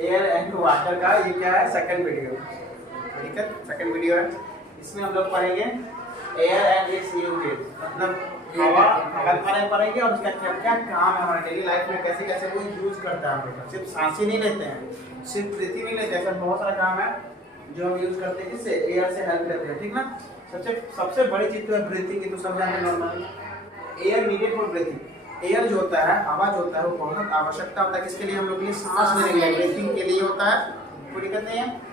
Air and water का ये क्या है, सेकंड वीडियो, ठीक है, सेकंड वीडियो है। इसमें हम लोग पढ़ेंगे एयर एंड इट्स यूजेज, मतलब हवा के बारे में पढ़ेंगे और उसका क्या क्या काम है हमारे डेली लाइफ में, कैसे कैसे वो यूज करता है। हम लोग सिर्फ सांस ही नहीं लेते हैं, सिर्फ ब्रीथ ही नहीं लेते हैं, ऐसा बहुत सारा काम है जो हम यूज करते हैं जिससे एयर से हेल्प लेते हैं, ठीक ना। सबसे सबसे बड़ी चीज तो है ब्रीथिंग की, तो सब जानते हैं normal air needed for breathing. Air जो होता है, हवा जो होता है, वो बहुत आवश्यकता होता है किसके लिए, हम लोग के लिए, सांस लेने के लिए, ब्रीथिंग के लिए होता है, कोई दिक्कत नहीं है।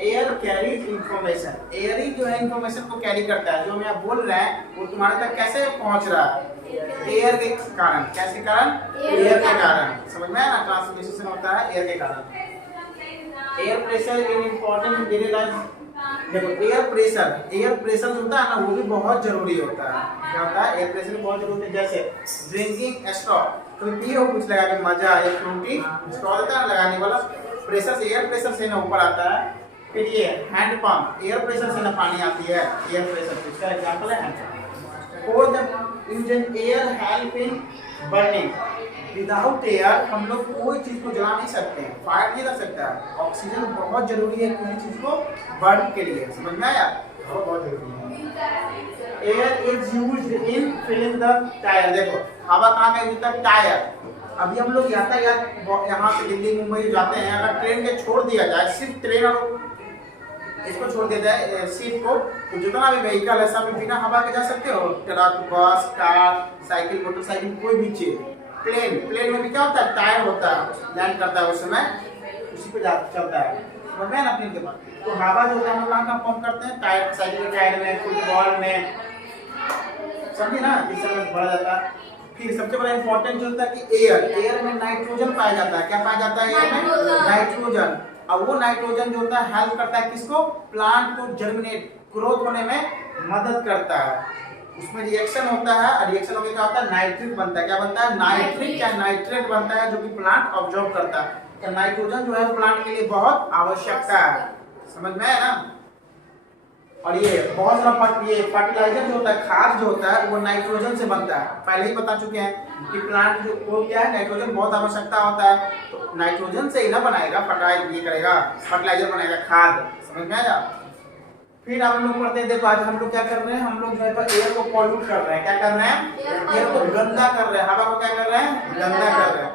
एयर कैरीज इंफॉर्मेशन, एयर ही जो है इंफॉर्मेशन को कैरी करता है, जो मैं बोल रहे हैं वो तुम्हारे तक कैसे पहुंच रहा है, एयर के कारण। कैसे कारण, एयर के कारण, समझ में आया ना, ट्रांसमिशन होता है एयर के कारण। Air pressure in important in daily life. देखो एयर प्रेशर जो होता है ना, वो भी बहुत जरूरी होता है। क्या होता है, एयर प्रेशर बहुत जरूरी है। जैसे ड्रिंकिंग स्ट्रॉ, कभी पिए हो कुछ लगा के मजा, एक फ्रूटी स्ट्रॉ देता है लगाने वाला, प्रेशर से, एयर प्रेशर से ना ऊपर आता है। फिर ये हैंड पंप, एयर प्रेशर से ना पानी आती है, एयर प्रेशर से, इसका एग्जांपल है hand pump. For the use air help in burning, without air हम लोग कोई चीज को जला नहीं सकते हैं, फायर नहीं कर सकता है। ऑक्सीजन बहुत जरूरी है किसी चीज को बर्न के लिए, समझ में आया, बहुत जरूरी है। Air is used in filling the tyre. देखो हवा कहाँ का यूज होता है, टायर। अभी हम लोग यातायात यहाँ से दिल्ली मुंबई जाते हैं, अगर ट्रेन के छोड़ दिया जाए, सिर्फ ट्रेन और इसको छोड़ दिया जाए सीट को, तो जितना भी व्हीकल है सब बिना हवा के जा सकते हो, ट्रक, बस, कार, साइकिल, मोटरसाइकिल, कोई भी चीज। प्लेन में भी क्या होता है, टायर होता है, लैंड करता है उस समय, उसी पे चलता है, समझ में ना प्लेन के बाद। तो हवा जो होता है हम लोग कहाँ पंप करते हैं, टायर, साइकिल के टायर में, फुटबॉल में, समझे ना, जिससे बढ़ जाता है। फिर सबसे बड़ा इंपॉर्टेंट जो होता है कि एयर में नाइट्रोजन पाया जाता है। क्या पाया जाता है एयर में, नाइट्रोजन। और वो नाइट्रोजन जो होता है हेल्प करता है किसको, प्लांट को जर्मिनेट, ग्रोथ होने में मदद करता है। उसमें रिएक्शन होता है और रिएक्शन होकर क्या होता है, नाइट्रिक बनता है। क्या बनता है, नाइट्रिक या नाइट्रेट बनता है, जो कि प्लांट ऑब्जॉर्व करता है। तो नाइट्रोजन जो है प्लांट के लिए बहुत आवश्यकता है, समझ में है ना। और ये बहुत सारा ये फर्टिलाइजर जो होता है, खाद जो होता है, वो नाइट्रोजन से बनता है। पहले ही बता चुके हैं कि प्लांट जो को क्या है, नाइट्रोजन बहुत आवश्यकता होता है, तो नाइट्रोजन से ही ना बनाएगा, फर्टिलाइजर ये करेगा, फर्टिलाइजर बनाएगा, खाद, समझ में आया। फिर हम लोग पढ़ते हैं, देखो आज हम लोग क्या कर रहे हैं, हम लोग जो है एयर को पॉल्यूट कर रहे हैं। क्या कर रहे हैं, एयर को गंदा कर रहे हैं, हवा को क्या कर रहे हैं, गंदा कर रहे हैं।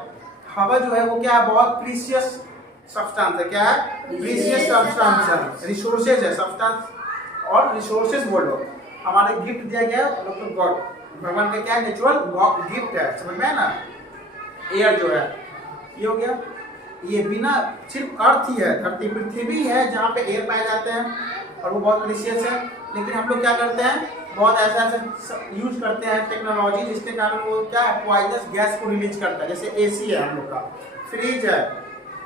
हवा जो है वो क्या है, बहुत प्रीशियस सब्सटेंस है। क्या है, प्रीशियस सब्सटेंस है, रिसोर्सेज है, सब्सटेंस और रिसोर्सेज बोलो, हमारे गिफ्ट दिया गया है गॉड, भगवान का क्या है, नेचुरल गिफ्ट है, समझ में है ना। एयर जो है ये हो गया, ये बिना सिर्फ अर्थ ही है, धरती पृथ्वी है जहाँ पे एयर पाए जाते हैं और वो बहुत प्रीशियस है। लेकिन हम लोग क्या करते हैं, बहुत ऐसा यूज करते हैं टेक्नोलॉजी, जिसके कारण वो क्या है, पॉइजनस गैस को रिलीज करता है। जैसे एसी है हम लोग का, फ्रिज है,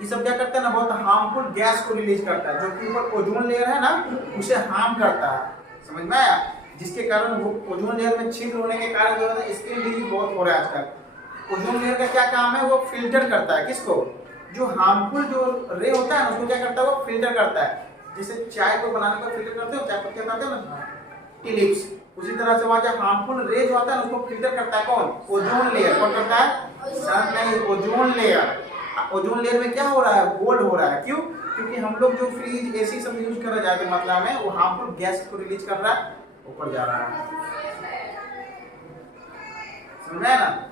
ये सब क्या करता है ना, बहुत हार्मफुल गैस को रिलीज करता है, जो कि ऊपर ओजोन लेयर है ना, उसे हार्म करता है, समझ में आया। जिसके कारण वो ओजोन लेयर में छिद्र होने के कारण जो है स्किन डिजीज बहुत हो रहा है आजकल। ओजोन लेयर का क्या काम है, वो फिल्टर करता है किसको, जो हार्मफुल जो रे होता है उसको क्या करता है, वो फिल्टर करता है। जैसे चाय को बनाने का फिल्टर करते हो, चाय पत्ती करते हो ना, टी लीव्स, उसी तरह से वहाँ जो हार्मफुल रे जो आता है उसको फिल्टर करता है कौन, ओजोन लेयर। कौन करता है, सन नहीं, ओजोन लेयर। ओजोन लेयर में क्या हो रहा है, होल हो रहा है, क्यों, क्योंकि हम लोग जो फ्रिज एसी सब यूज कर रहे हैं ज्यादा मात्रा में, वो हार्मफुल गैस को रिलीज कर रहा है, ऊपर जा रहा है, समझ में ना।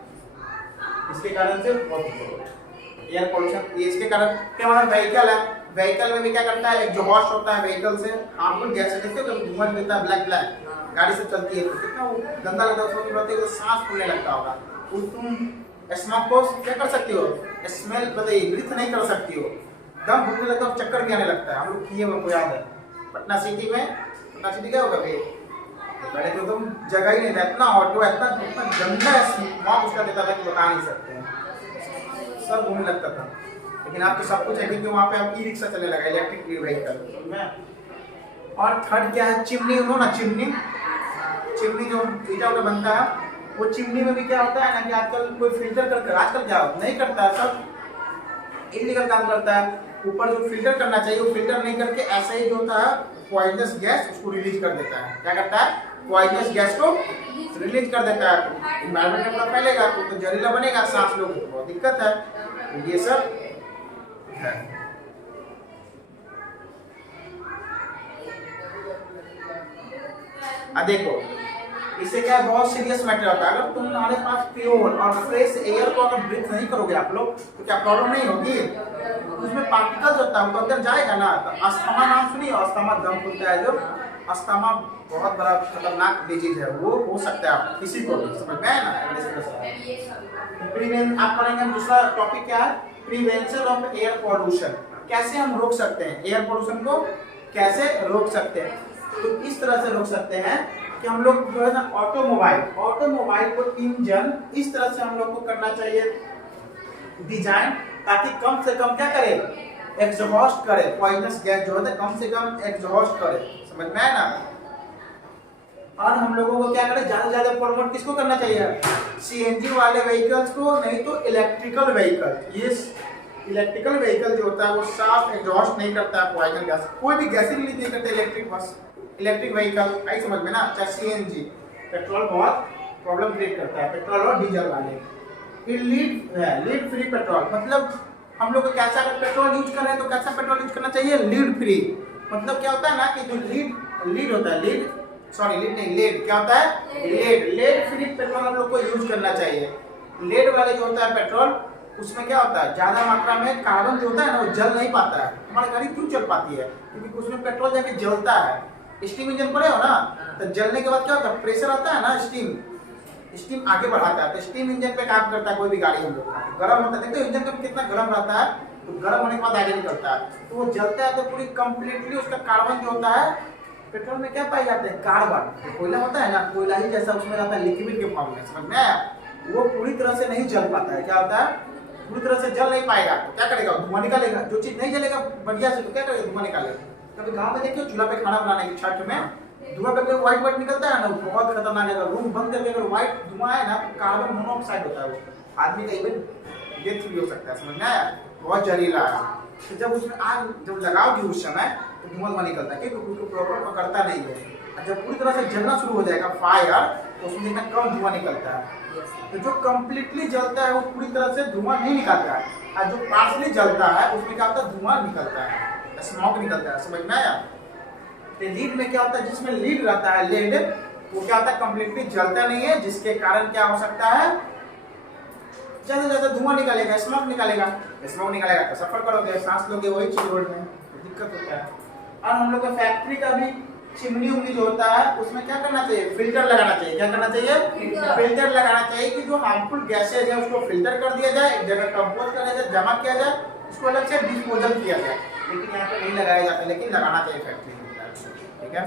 इसके कारण से एयर पोल्यूशन, इसके कारण क्या हमारा व्हीकल है, व्हीकल में भी क्या करता है, एग्जॉस्ट होता है व्हीकल से, हार्मफुल गैस है, देखते हो धुआं देता है, ब्लैक ब्लैक गाड़ी से चलती है, तो कितना वो गंदा लगता है, उसमें रहते हैं, सांस फूलने लगता होगा। तो तुम स्मोक को क्या कर सकती हो, स्मेल बताइए, ब्रीथ नहीं कर सकती हो, दम घुटने लगता है, चक्कर भी आने लगता है। हम लोग किए हमको याद है, पटना सिटी में, पटना सिटी क्या होगा भाई, पहले तो तुम जगह ही नहीं था, इतना ऑटो इतना गंदा स्मोक उसका देता था कि बता नहीं सकते हैं, सब घूमने लगता था। लेकिन आप तो सब कुछ है, क्योंकि वहाँ पे अब ई रिक्शा चलने लगा, इलेक्ट्रिक व्हीकल। और थर्ड क्या है, चिमनी, हो ना चिमनी, चिमनी जो ईटा उटा बनता है, वो चिमनी में भी क्या होता है ना कि आजकल कोई फिल्टर कर, आजकल क्या नहीं करता है, सब इलीगल काम करता है। ऊपर जो फिल्टर करना चाहिए वो फिल्टर नहीं करके ऐसे ही जो होता है पॉइजनस गैस उसको रिलीज कर देता है। क्या करता है, पॉइजनस गैस को रिलीज कर देता है, एनवायरमेंट में पूरा फैलेगा तो जहरीला बनेगा, सांस लोगों को बहुत दिक्कत है। ये सब है। अब देखो इससे क्या है, बहुत सीरियस मैटर होता है। अगर तुम्हारे पास प्योर और फ्रेश एयर को अगर ब्रीथ नहीं करोगे आप लोग तो क्या प्रॉब्लम नहीं होगी? उसमें पार्टिकल्स होता है वो अंदर जाएगा ना। तो अस्थमा नाम सुनिए, अस्थमा दम खुलता है जो, अस्थमा बहुत बड़ा खतरनाक डिजीज है, वो हो सकता है किसी को भी, समझ में आया ना। प्रिवेंशन आप पढ़ेंगे। दूसरा टॉपिक क्या है? Prevention of air pollution. कैसे हम रोक सकते हैं एयर पोल्यूशन को, कैसे रोक सकते हैं? तो इस तरह से रोक सकते हैं कि हम लोग जो है ना ऑटोमोबाइल को इंजन इस तरह से हम लोग को करना चाहिए डिजाइन, ताकि कम से कम क्या करे, एग्जॉस्ट करे, पॉइजनस गैस जो है कम से कम एग्जॉस्ट करे, समझ में आया ना। और हम लोगों को क्या करें, ज्यादा से ज्यादा प्रमोट किसको करना चाहिए? सीएनजी वाले व्हीकल्स को, नहीं तो इलेक्ट्रिकल व्हीकल। ये इलेक्ट्रिकल व्हीकल जो होता है वो साफ एग्जॉस्ट नहीं करता है पॉइजन गैस, कोई भी गैस रिलीज नहीं करता इलेक्ट्रिक बस इलेक्ट्रिक व्हीकल, आई समझ में ना। चाहे सीएनजी, पेट्रोल बहुत प्रॉब्लम क्रिएट करता है, पेट्रोल और डीजल वाले। लीड फ्री पेट्रोल, मतलब हम लोग को कैसा अगर पेट्रोल यूज कर रहे हैं तो कैसा पेट्रोल यूज करना चाहिए? Lead free. मतलब क्या होता है ना कि जो लीड होता है, लेड क्या होता है? लेड फ्री पेट्रोल हम लोग को यूज करना चाहिए। लेड वाले जो होता है पेट्रोल, उसमें क्या होता है, ज्यादा मात्रा में कार्बन जो होता है ना वो जल नहीं पाता है। हमारी गाड़ी क्यों चल पाती है? क्योंकि उसमें पेट्रोल जाके जलता है। स्टीम इंजन पड़े हो ना, तो जलने के बाद क्या होता है, प्रेशर आता है ना, स्टीम आगे बढ़ाता है। तो स्टीम इंजन पे काम करता है कोई भी गाड़ी हम लोग, गर्म होता है, देखते हो इंजन का कितना गर्म रहता है, तो गर्म होने के बाद आगे निकलता है, तो वो जलता है तो पूरी कंप्लीटली उसका कार्बन जो होता है, पेट्रोल में क्या पाए जाते हैं? कार्बन। तो कोयला होता है ना, कोयला ही जैसा उसमें रहता है लिक्विड के फॉर्म में, समझ में आया? वो पूरी तरह से नहीं जल पाता है। क्या होता है, पूरी तरह से जल नहीं पाएगा, तो क्या करेगा, धुआं निकालेगा। जो चीज नहीं जलेगा बढ़िया से तो क्या करेगा, धुआं निकालेगा। कभी गांव में देखिए चूल्हा पे खाना बनाने की छठ में धुआं करके व्हाइट निकलता है ना, बहुत खतरनाक है। रूम बंद करके अगर व्हाइट धुआं है ना, तो कार्बन मोनोऑक्साइड होता है, वो आदमी का इवन डेथ भी हो सकता है, समझ में आया? बहुत जहरीला है। तो जब उसमें आग जब लगाओगी उस समय तो धुआं निकलता है, क्योंकि उसको प्रॉपर पकड़ता नहीं है। और जब पूरी तरह से जलना शुरू हो जाएगा फायर, तो उसमें देखना कम धुआं निकलता है। तो जो कंप्लीटली जलता है वो पूरी तरह से धुआं नहीं निकालता है, और जो पार्शली जलता है उसमें क्या होता है, धुआं निकलता है, स्मोक निकलता है, समझ में आया? तो लीड में क्या होता है, जिसमें लीड रहता है, लेड, वो क्या होता है, कंप्लीटली जलता नहीं है, जिसके कारण क्या हो सकता है, ज्यादा से ज्यादा धुआं निकालेगा, स्मोक निकालेगा तो सफर करोगे, सांस लोगे, वही चीज रोड में दिक्कत होता है। और हम लोग का फैक्ट्री का भी चिमनी उमनी जो होता है, उसमें क्या करना चाहिए, फिल्टर लगाना चाहिए। क्या करना चाहिए? फिल्टर लगाना चाहिए, कि जो हार्मफुल गैसेज है उसको फिल्टर कर दिया जाए, एक जगह कंपोज कर दिया जाए, जमा किया जाए, उसको अलग से डिस्पोजल किया जाए। लेकिन यहाँ पे नहीं लगाया जाता, लेकिन लगाना चाहिए फैक्ट्री में, ठीक है।